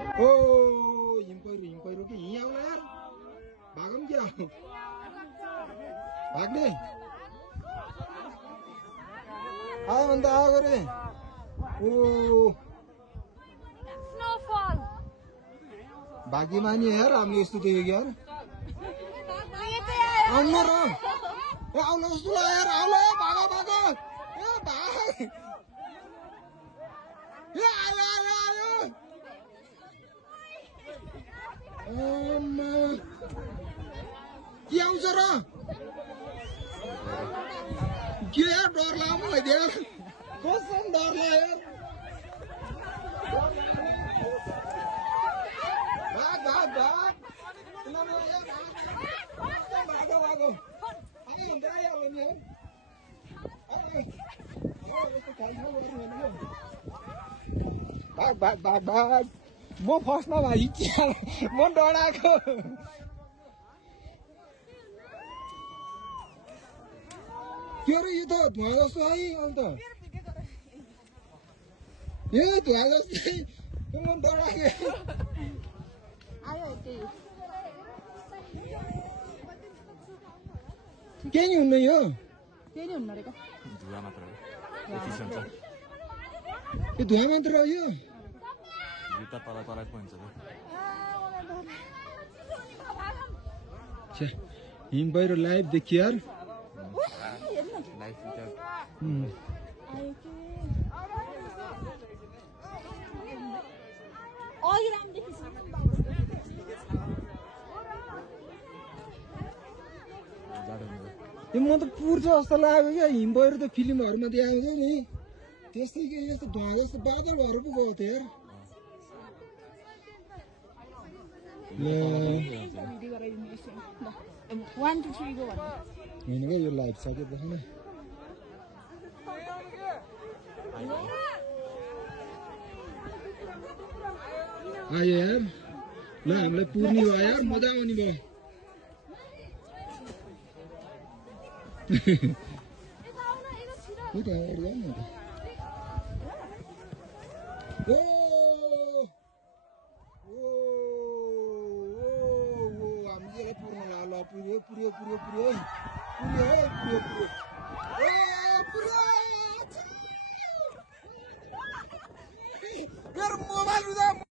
ओ हिम पहिरो कि हिँ आउला यार भागौँ क्या भाग्ने आयो भने त आएको रे ओ भाग्यमानी यार हामीले यस्तो देखेको यार आउनु र आउला जस्तो लाग्यो यार आउला भागो भागो ए भाग ए आयो आयो आयो के आउँछ र के यार डर लाग्यो मलाई यार कसम डर लाग्यो भाग भाग भाग भागो भागो आयो हुन्छ आइहाल्यो नि भाग भाग भाग भाग म फर्स्टमा भाइ म डराएको के अरे यो त धुवा जस्तो है अन्त ए धुवा जस्तै म डराएको केही नि हुन्न यो केही नि हुन्न रहेको धुवा मात्र हो यो धुवा मात्र हो यो जुत्ता तल तलै पन्छ हिम पहिरो लाइभ देखियो यार म त पुर्छ जस्तो लाग्यो क्या हिम पहिरो त फिल्महरूमा देखाउँछ नि त्यस्तै के यस्तो धुवा जस्तो बादल भएर पो गयो त यार होइन क्या यो लाइभ सक्यो देखाउन आयो यार ल हामीलाई पुर्ने भयो यार मजा आउने भयो हामीले पुर्न ल पुर्यो पुर्यो पुर्यो पुर्यो पुर्यो पुर्यो पुर्यो मेरो मोबाइल